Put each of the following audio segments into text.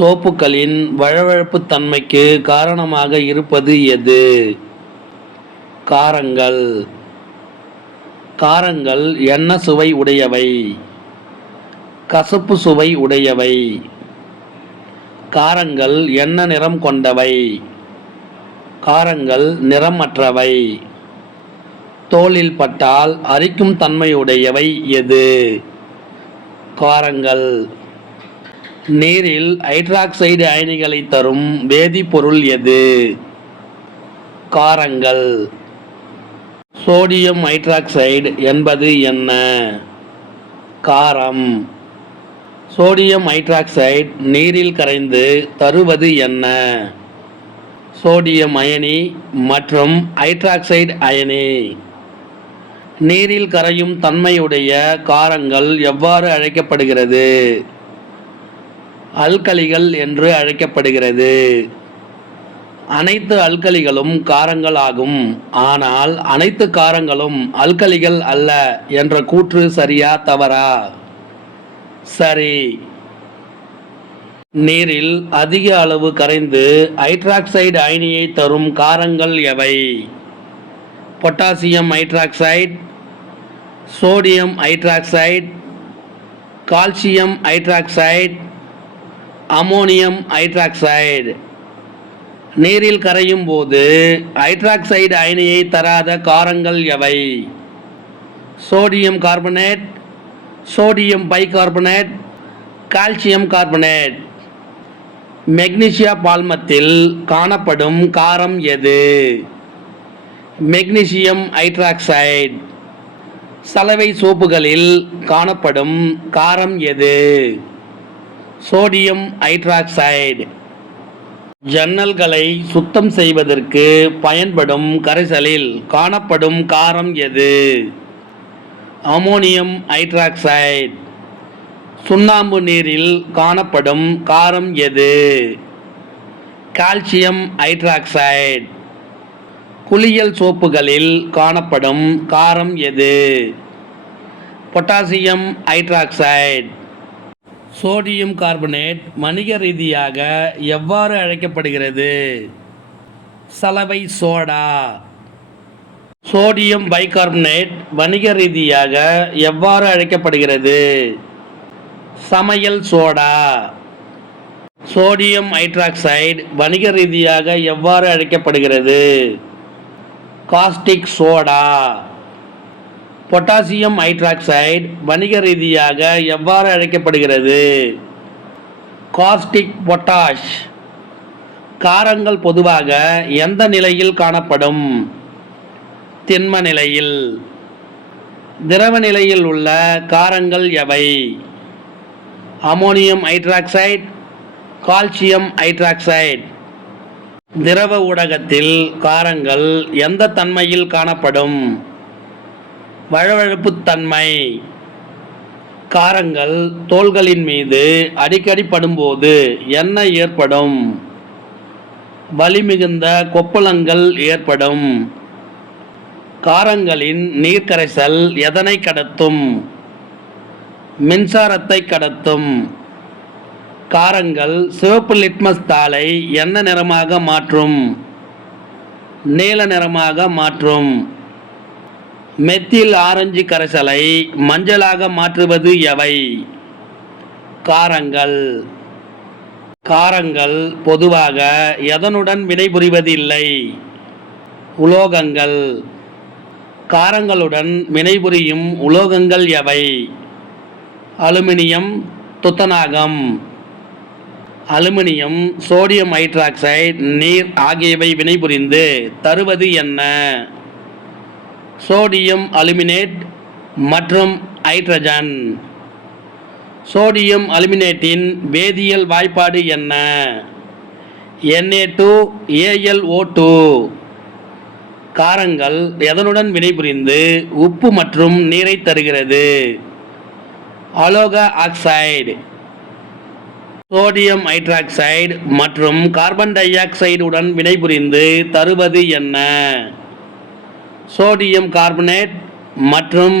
சோப்புகளின் வழவழப்பு தன்மைக்கு காரணமாக இருப்பது எது? காரங்கள். காரங்கள் என்ன சுவை உடையவை? கசப்பு சுவை உடையவை. காரங்கள் என்ன நிறம் கொண்டவை? காரங்கள் நிறமற்றவை. தோலில் பட்டால் அரிக்கும் தன்மையுடையவை எது? காரங்கள். நீரில் ஹைட்ராக்சைடு அயனிகளை தரும் வேதிப்பொருள் எது? காரங்கள். சோடியம் ஹைட்ராக்சைடு என்பது என்ன? காரம். சோடியம் ஹைட்ராக்சைடு நீரில் கரைந்து தருவது என்ன? சோடியம் அயனி மற்றும் ஹைட்ராக்சைடு அயனி. நீரில் கரையும் தன்மையுடைய காரங்கள் எவ்வாறு அழைக்கப்படுகிறது? அல்கலிகள் என்று அழைக்கப்படுகிறது. அனைத்து அல்கலிகளும் காரங்கள் ஆகும். ஆனால் அனைத்து காரங்களும் அல்கலிகள் அல்ல என்ற கூற்று சரியா தவறா? சரி. நீரில் அதிக அளவு கரைந்து ஹைட்ராக்சைடு அயனியை தரும் காரங்கள் எவை? Potassium hydroxide, sodium hydroxide, calcium hydroxide, ammonium hydroxide. நீரில் கரையும் போது ஹைட்ராக்சைடு அயனியை தராத காரங்கள் எவை? Sodium carbonate, sodium bicarbonate, calcium carbonate. Magnesia பால்மத்தில் காணப்படும் காரம் எது? Magnesium hydroxide. சலவை சோப்புகளில் காணப்படும் காரம் எது? Sodium hydroxide. ஜன்னல்களை சுத்தம் செய்வதற்கு பயன்படும் கரைசலில் காணப்படும் காரம் எது? Ammonium hydroxide. சுண்ணாம்பு நீரில் காணப்படும் காரம் எது? Calcium hydroxide. குளியல் சோப்புகளில் காணப்படும் காரம் எது? Potassium hydroxide. சோடியம் கார்பனேட் வணிக ரீதியாக எவ்வாறு அழைக்கப்படுகிறது? சலவை சோடா. சோடியம் பைகார்பனேட் வணிக ரீதியாக எவ்வாறு அழைக்கப்படுகிறது? சமையல் சோடா. சோடியம் ஹைட்ராக்சைடு வணிக ரீதியாக எவ்வாறு அழைக்கப்படுகிறது? Caustic soda. பொட்டாசியம் ஹைட்ராக்சைடு வணிக ரீதியாக எவ்வாறு அழைக்கப்படுகிறது? Caustic potash. காரங்கள் பொதுவாக எந்த நிலையில் காணப்படும்? திண்ம நிலையில். திரவ நிலையில் உள்ள காரங்கள் எவை? Ammonium hydroxide, calcium hydroxide. திரவ ஊடகத்தில் காரங்கள் எந்த தன்மையில் காணப்படும்? வழவழப்பு தன்மை. காரங்கள் தோல்களின் மீது அடிக்கடி படும்போது என்ன ஏற்படும்? வலிமிகுந்த கொப்பளங்கள் ஏற்படும். காரங்களின் நீர்க்கரைசல் எதனை கடத்தும்? மின்சாரத்தை கடத்தும். காரங்கள் சிவப்பு லிட்மஸ் தாளை என்ன நிறமாக மாற்றும்? நீல நிறமாக மாற்றும். மெத்தில் ஆரஞ்சு கரைசலை மஞ்சளாக மாற்றுவது எவை? காரங்கள். காரங்கள் பொதுவாக எதனுடன் வினைபுரிவதில்லை? உலோகங்கள். காரங்களுடன் வினைபுரியும் உலோகங்கள் எவை? அலுமினியம், துத்தநாகம். அலுமினியம், சோடியம் ஹைட்ராக்சைடு, நீர் ஆகியவை வினைபுரிந்து தருவது என்ன? சோடியம் அலுமினேட் மற்றும் ஹைட்ரஜன். சோடியம் அலுமினேட்டின் வேதியியல் வாய்ப்பாடு என்ன? Na2AlO2. காரங்கள் எதனுடன் வினைபுரிந்து உப்பு மற்றும் நீரை தருகிறது? அலோக ஆக்சைடு. சோடியம் ஹைட்ராக்சைடு மற்றும் கார்பன் டை ஆக்சைடுடன் வினைபுரிந்து தருவது என்ன? சோடியம் கார்பனேட் மற்றும்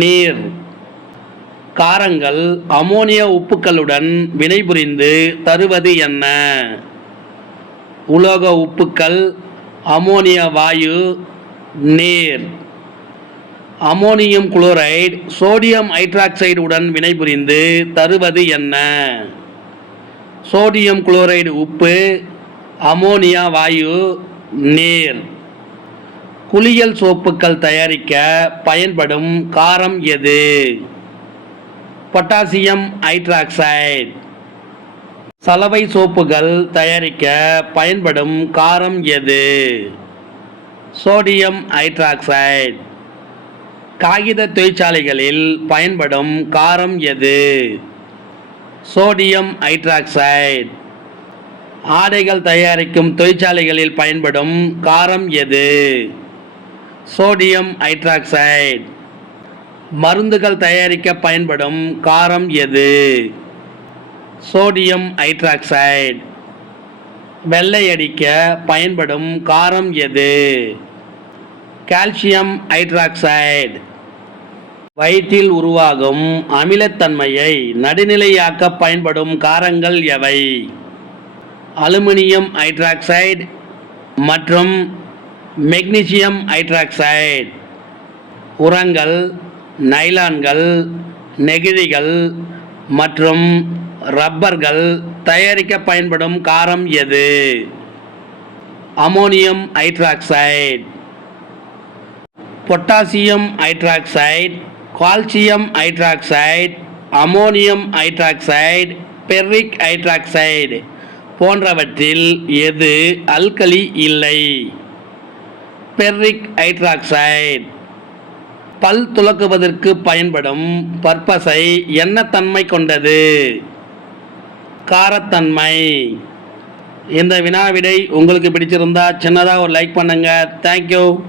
நீர். காரங்கள் அமோனிய உப்புக்களுடன் வினைபுரிந்து தருவது என்ன? உலோக உப்புக்கள், அமோனிய வாயு, நீர். அமோனியம் குளோரைடு சோடியம் ஹைட்ராக்சைடு உடன் வினைபுரிந்து தருவது என்ன? சோடியம் குளோரைடு உப்பு, அமோனியா வாயு, நீர். குளியல் சோப்புகள் தயாரிக்க பயன்படும் காரம் எது? Potassium hydroxide. சலவை சோப்புகள் தயாரிக்க பயன்படும் காரம் எது? Sodium hydroxide. காகித தொழிற்சாலைகளில் பயன்படும் காரம் எது? Sodium hydroxide. ஆடைகள் தயாரிக்கும் தொழிற்சாலைகளில் பயன்படும் காரம் எது? Sodium hydroxide. மருந்துகள் தயாரிக்க பயன்படும் காரம் எது? Sodium hydroxide. வெள்ளை அடிக்க பயன்படும் காரம் எது? Calcium hydroxide. வயிற்றில் உருவாகும் அமிலத்தன்மையை நடுநிலையாக்க பயன்படும் காரங்கள் எவை? அலுமினியம் ஹைட்ராக்சைடு மற்றும் மெக்னீசியம் ஹைட்ராக்சைடு. உரங்கள், நைலான்கள், நெகிழிகள் மற்றும் ரப்பர்கள் தயாரிக்க பயன்படும் காரம் எது? Ammonium hydroxide. Potassium hydroxide, calcium hydroxide, ammonium hydroxide, ferric hydroxide போன்றவற்றில் எது அல்கலி இல்லை? Ferric hydroxide. பல் துலக்குவதற்கு பயன்படும் பற்பசை என்ன தன்மை கொண்டது? காரத்தன்மை. இந்த வினாவிடை உங்களுக்கு பிடிச்சிருந்தா சின்னதாக ஒரு லைக் பண்ணுங்க. தேங்க்யூ.